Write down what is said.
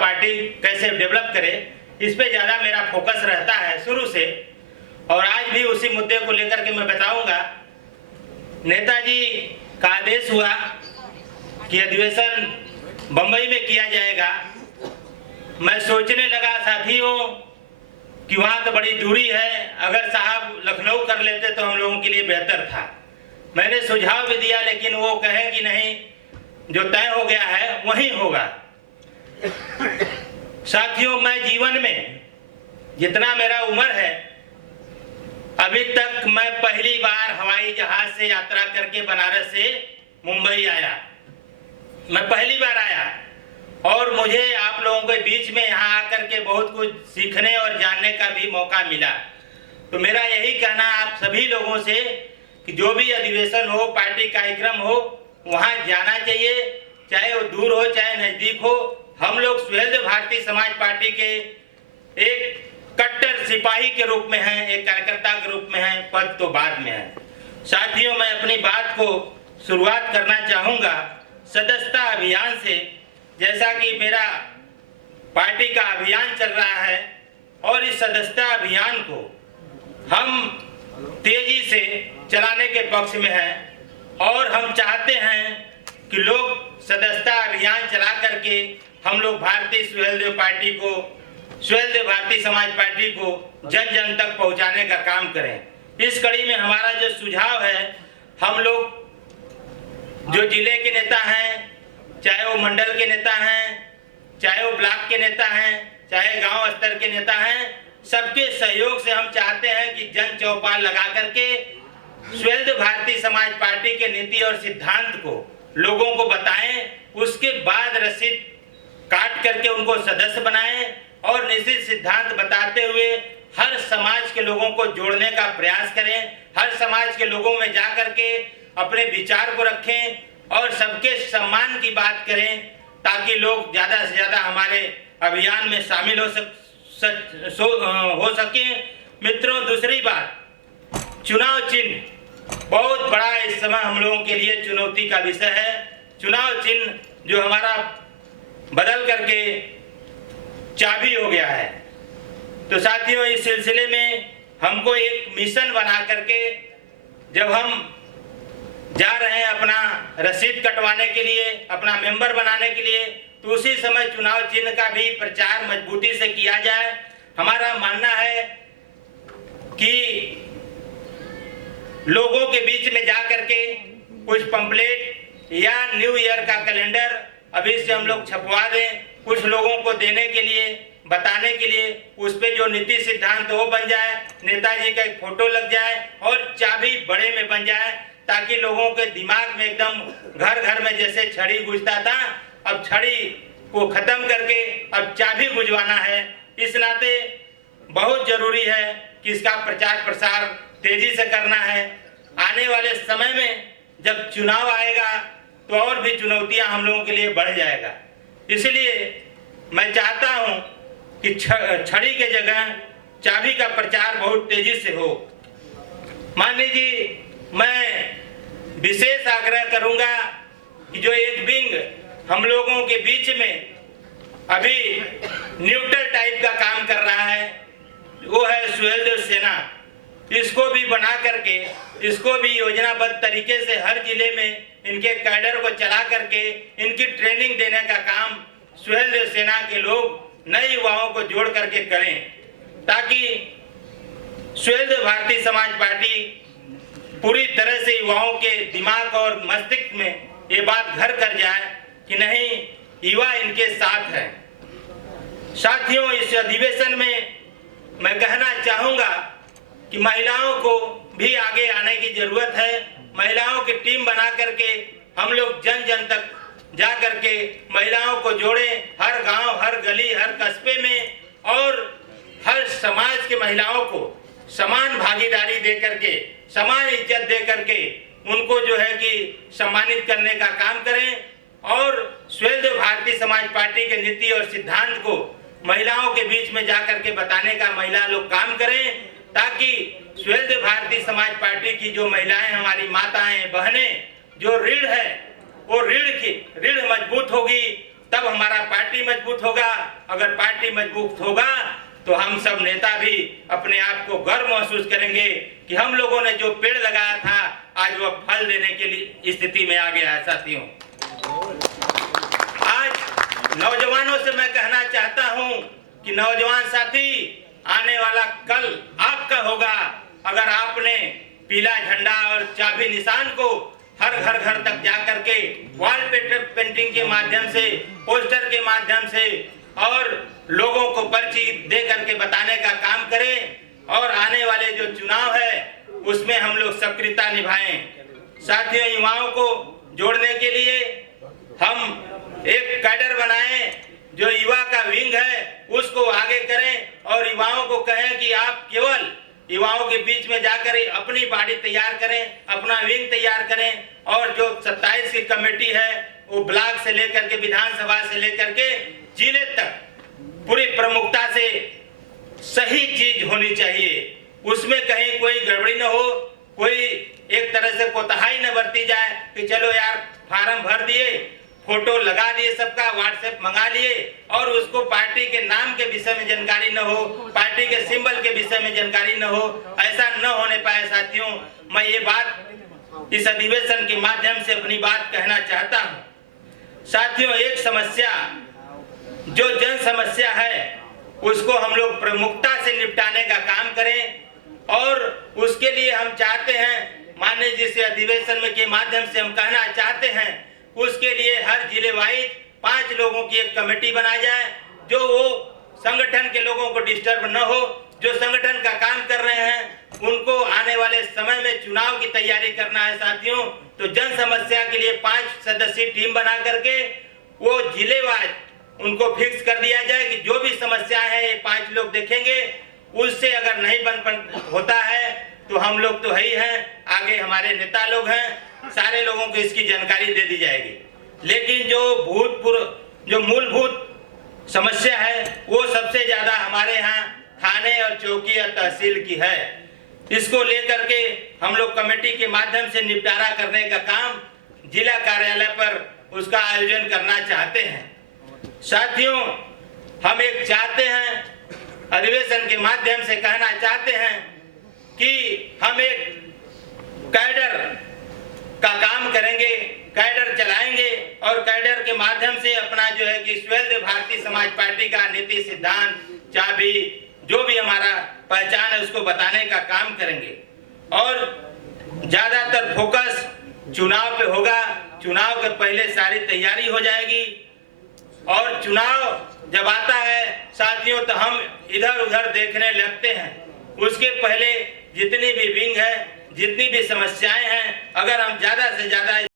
Party कैसे develop करे, इस पे ज़्यादा मेरा फोकस रहता है शुरू से, और आज भी उसी मुद्दे को लेकर के मैं बताऊंगा। नेताजी का आदेश हुआ कि अधिवेशन बम्बई में किया जाएगा। मैं सोचने लगा साथियों कि वहाँ तो बड़ी दूरी है, अगर साहब लखनऊ कर लेते तो हम लोगों के लिए बेहतर था। मैंने सुझाव भी दिया, लेकिन वो कहे कि नहीं, जो तय हो गया है वही होगा। साथियों, मैं जीवन में जितना मेरा उम्र है, अभी तक मैं पहली बार हवाई जहाज से यात्रा करके बनारस से मुंबई आया। मैं पहली बार आया और मुझे आप लोगों के बीच में यहाँ आकर के बहुत कुछ सीखने और जानने का भी मौका मिला। तो मेरा यही कहना आप सभी लोगों से कि जो भी अधिवेशन हो, पार्टी कार्यक्रम हो, वहाँ जाना चाहिए, चाहे वो दूर हो चाहे नज़दीक हो। हम लोग सुहेलदेव भारतीय समाज पार्टी के एक कट्टर सिपाही के रूप में हैं, एक कार्यकर्ता के रूप में हैं, पद तो बाद में है। साथियों, मैं अपनी बात को शुरुआत करना चाहूँगा सदस्यता अभियान से। जैसा कि मेरा पार्टी का अभियान चल रहा है और इस सदस्यता अभियान को हम तेजी से चलाने के पक्ष में हैं और हम चाहते हैं कि लोग सदस्यता अभियान चला करके हम लोग भारतीय सुहेलदेव पार्टी को, सुहेलदेव भारतीय समाज पार्टी को जन जन तक पहुंचाने का काम करें। इस कड़ी में हमारा जो सुझाव है, हम लोग जो जिले के नेता हैं, चाहे वो मंडल के नेता हैं, चाहे वो ब्लॉक के नेता हैं, चाहे गांव स्तर के नेता हैं, सबके सहयोग से हम चाहते हैं कि जन चौपाल लगा करके सुहेलदेव भारतीय समाज पार्टी के नीति और सिद्धांत को लोगों को बताएं। उसके बाद रसीद काट करके उनको सदस्य बनाएं और निश्चित सिद्धांत बताते हुए हर समाज के लोगों को जोड़ने का प्रयास करें। हर समाज के लोगों में जा करके अपने विचार को रखें और सबके सम्मान की बात करें, ताकि लोग ज़्यादा से ज़्यादा हमारे अभियान में शामिल हो सकें। मित्रों, दूसरी बात, चुनाव चिन्ह बहुत बड़ा इस समय हम लोगों के लिए चुनौती का विषय है। चुनाव चिन्ह जो हमारा बदल करके चाबी हो गया है। तो साथियों, इस सिलसिले में हमको एक मिशन बना करके जब हम जा रहे हैं अपना रसीद कटवाने के लिए, अपना मेंबर बनाने के लिए, तो उसी समय चुनाव चिन्ह का भी प्रचार मजबूती से किया जाए। हमारा मानना है कि लोगों के बीच में जा करके कुछ पंपलेट या न्यू ईयर का कैलेंडर अभी से हम लोग छपवा दें, कुछ लोगों को देने के लिए, बताने के लिए, उस पे जो नीति सिद्धांत वो बन जाए, नेताजी का एक फोटो लग जाए और चाबी बड़े में बन जाए, ताकि लोगों के दिमाग में एकदम घर घर में जैसे छड़ी गुजता था, अब छड़ी को खत्म करके अब चाबी गुजवाना है। इस नाते बहुत जरूरी है कि इसका प्रचार प्रसार तेजी से करना है। आने वाले समय में जब चुनाव आएगा तो और भी चुनौतियां हम लोगों के लिए बढ़ जाएगा। इसलिए मैं चाहता हूं कि छड़ी के जगह चाबी का प्रचार बहुत तेजी से हो। मान लीजिए, मैं विशेष आग्रह करूंगा कि जो एक विंग हम लोगों के बीच में अभी न्यूट्रल टाइप का काम कर रहा है, वो है सुहेलदेव सेना। इसको भी बना करके, इसको भी योजनाबद्ध तरीके से हर जिले में इनके कैडर को चला करके इनकी ट्रेनिंग देने का काम सुहेलदेव सेना के लोग नए युवाओं को जोड़ करके करें, ताकि सुहेलदेव भारतीय समाज पार्टी पूरी तरह से युवाओं के दिमाग और मस्तिष्क में ये बात घर कर जाए कि नहीं, युवा इनके साथ है। साथियों, इस अधिवेशन में मैं कहना चाहूँगा कि महिलाओं को भी आगे आने की जरूरत है। महिलाओं की टीम बना करके हम लोग जन जन तक जा करके महिलाओं को जोड़ें, हर गांव, हर गली, हर कस्बे में, और हर समाज के महिलाओं को समान भागीदारी दे करके, समान इज्जत दे करके उनको जो है कि सम्मानित करने का काम करें और सुहेलदेव भारतीय समाज पार्टी के नीति और सिद्धांत को महिलाओं के बीच में जा करके बताने का महिला लोग काम करें, ताकि सुहेलदेव भारतीय समाज पार्टी की जो महिलाएं, हमारी माताएं, बहनें, जो रीढ़ है वो रीढ़ मजबूत होगी तब हमारा पार्टी मजबूत होगा। अगर पार्टी मजबूत होगा तो हम सब नेता भी अपने आप को गर्व महसूस करेंगे कि हम लोगों ने जो पेड़ लगाया था आज वह फल देने के लिए स्थिति में आ गया है। साथियों, आज नौजवानों से मैं कहना चाहता हूं कि नौजवान साथी, आने वाला कल आपका होगा अगर आपने पीला झंडा और चाबी निशान को हर घर तक जा करके वॉल पेंटिंग के माध्यम से, पोस्टर के माध्यम से और लोगों को पर्ची दे करके बताने का काम करें और आने वाले जो चुनाव है उसमें हम लोग सक्रियता निभाएं। साथियों, युवाओं को जोड़ने के लिए हम एक कैडर बनाएं, जो युवा का विंग है उसको आगे करें और युवाओं को कहें कि आप केवल युवाओं के बीच में जाकर अपनी बॉडी तैयार करें, अपना विंग तैयार करें और जो 27 की कमेटी है वो ब्लॉक से लेकर के विधानसभा से लेकर के जिले तक पूरी प्रमुखता से सही चीज होनी चाहिए। उसमें कहीं कोई गड़बड़ी न हो, कोई एक तरह से कोताही न बरती जाए कि चलो यार फार्म भर दिए, फोटो लगा दिए, सबका व्हाट्सएप मंगा लिए और उसको पार्टी के नाम के विषय में जानकारी न हो, पार्टी के सिंबल के विषय में जानकारी न हो, ऐसा न होने पाए। साथियों, मैं ये बात इस अधिवेशन के माध्यम से अपनी बात कहना चाहता हूँ। साथियों, एक समस्या जो जन समस्या है उसको हम लोग प्रमुखता से निपटाने का काम करें और उसके लिए हम चाहते हैं, माननीय जी से अधिवेशन में के माध्यम से हम कहना चाहते हैं, उसके लिए हर जिले वाइज 5 लोगों की एक कमेटी बनाई जाए, जो वो संगठन के लोगों को डिस्टर्ब न हो, जो संगठन का काम कर रहे हैं उनको आने वाले समय में चुनाव की तैयारी करना है। साथियों, तो जन समस्या के लिए 5 सदस्यीय टीम बना करके वो जिले वाइज उनको फिक्स कर दिया जाए कि जो भी समस्याएं हैं ये 5 लोग देखेंगे। उससे अगर नहीं बन होता है तो हम लोग तो है ही हैं, आगे हमारे नेता लोग हैं, सारे लोगों को इसकी जानकारी दे दी जाएगी। लेकिन जो मूलभूत समस्या है वो सबसे ज्यादा हमारे यहाँ थाने और चौकी और तहसील की है। इसको लेकर के हम लोग कमेटी के माध्यम से निपटारा करने का काम जिला कार्यालय पर उसका आयोजन करना चाहते हैं। साथियों, हम एक चाहते हैं, अधिवेशन के माध्यम से कहना चाहते हैं कि हम एक कैडर का काम करेंगे, कैडर चलाएंगे और कैडर के माध्यम से अपना जो है कि स्वैध भारतीय समाज पार्टी का नीति, सिद्धांत, चाबी, जो भी हमारा पहचान है उसको बताने का काम करेंगे और ज्यादातर फोकस चुनाव पे होगा। चुनाव के पहले सारी तैयारी हो जाएगी और चुनाव जब आता है साथियों तो हम इधर उधर देखने लगते हैं। उसके पहले जितनी भी विंग है, जितनी भी समस्याएं हैं, अगर हम ज्यादा से ज्यादा